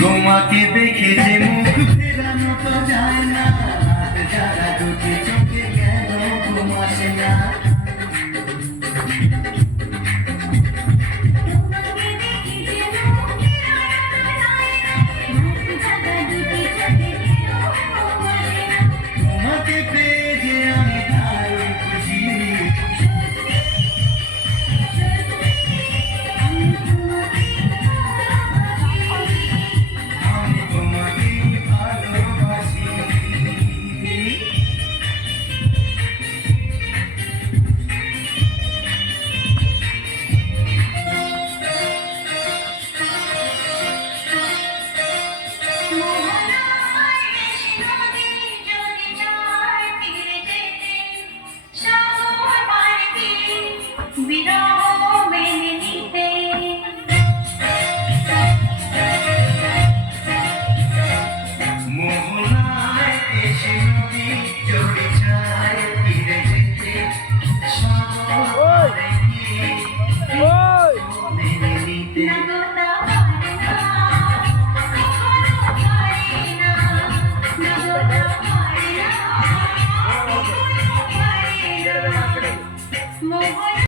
তোমাকে দেখে যে মুখ ফেরানো তো যায় না, যারা দুটি চোখে কেন ঘুম আসে না। তোমাকে পেয়ে যে আমি দারুণ খুশি। আমি তোমাকে ভালোবাসি। মোহনায় এসে নদী জড়ে যায় ফিরে যেতে, সাগর পাড়ে গিয়ে মেনে নিতে।